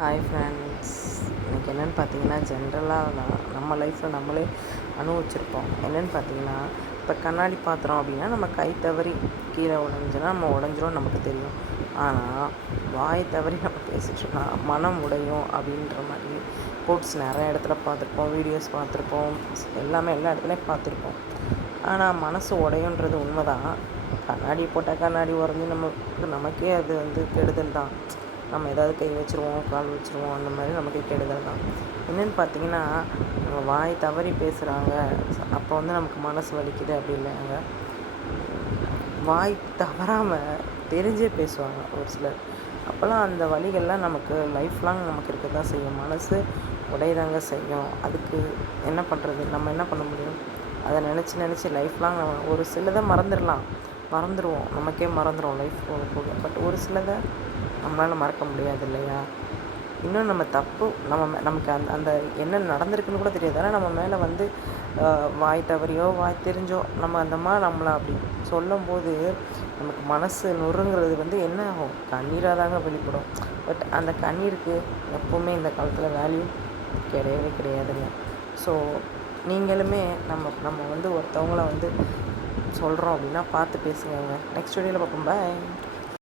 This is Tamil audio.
ஹாய் ஃப்ரெண்ட்ஸ் எனக்கு என்னென்னு பார்த்தீங்கன்னா ஜென்ரலாக நான் நம்ம லைஃப்பில் நம்மளே அனுபவிச்சிருப்போம். என்னென்னு பார்த்தீங்கன்னா இப்போ கண்ணாடி பாத்திரம் அப்படின்னா நம்ம கை தவறி கீழே உடஞ்சுன்னா நம்ம உடஞ்சிரும் நமக்கு தெரியும். ஆனால் வாய் தவறி நம்ம பேசிட்டோம்னா மனம் உடையும் அப்படின்ற மாதிரி கோட்ஸ் நிறைய இடத்துல பார்த்துருப்போம் வீடியோஸ் பார்த்துருப்போம் எல்லாமே எல்லா இடத்துலையும் பார்த்துருப்போம். ஆனால் மனசு உடையுன்றது உண்மை தான் கண்ணாடி போட்டால் கண்ணாடி உடஞ்சி நமக்கு நமக்கே அது வந்து கெடுதல் தான். நம்ம ஏதாவது கை வச்சுருவோம் கால் வச்சுருவோம் அந்த மாதிரி நமக்கு கெடுதல் தான். என்னென்னு பார்த்தீங்கன்னா நம்ம வாய் தவறி பேசுகிறாங்க அப்போ வந்து நமக்கு மனசு வலிக்குது அப்படி இல்லைங்க வாய் தவறாமல் தெரிஞ்சே பேசுவாங்க ஒரு சிலர். அப்போல்லாம் அந்த வழிகள்லாம் நமக்கு லைஃப் லாங் நமக்கு இருக்க தான் செய்யும். மனசு உடையதாங்க செய்யும். அதுக்கு என்ன பண்ணுறது நம்ம என்ன பண்ண முடியும்? அதை நினச்சி நினச்சி லைஃப் லாங் நம்ம ஒரு சிலதை மறந்துடலாம். மறந்துடுவோம் நமக்கே மறந்துடும் லைஃப் போக போக பட் ஒரு சிலதை நம்மளால் மறக்க முடியாது இல்லையா? இன்னும் நம்ம தப்பு நம்ம நமக்கு அந்த அந்த என்ன நடந்திருக்குன்னு கூட தெரியாது. ஆனால் நம்ம மேலே வந்து வாய் தவறியோ வாய் தெரிஞ்சோ நம்ம அந்த மாதிரி நம்மளை அப்படி சொல்லும்போது நமக்கு மனசு நொறுங்கிறது வந்து என்ன ஆகும்? கண்ணீராக தாங்க வெளிப்படும். பட் அந்த கண்ணீருக்கு எப்போவுமே இந்த காலத்தில் வேல்யூ கிடையவே கிடையாதுங்க ஸோ நீங்களுமே நம்ம நம்ம வந்து ஒருத்தவங்கள வந்து சொல்கிறோம் அப்படின்னா பார்த்து பேசுங்க. நெக்ஸ்ட் வீடியோவில் பார்ப்போம். பாய்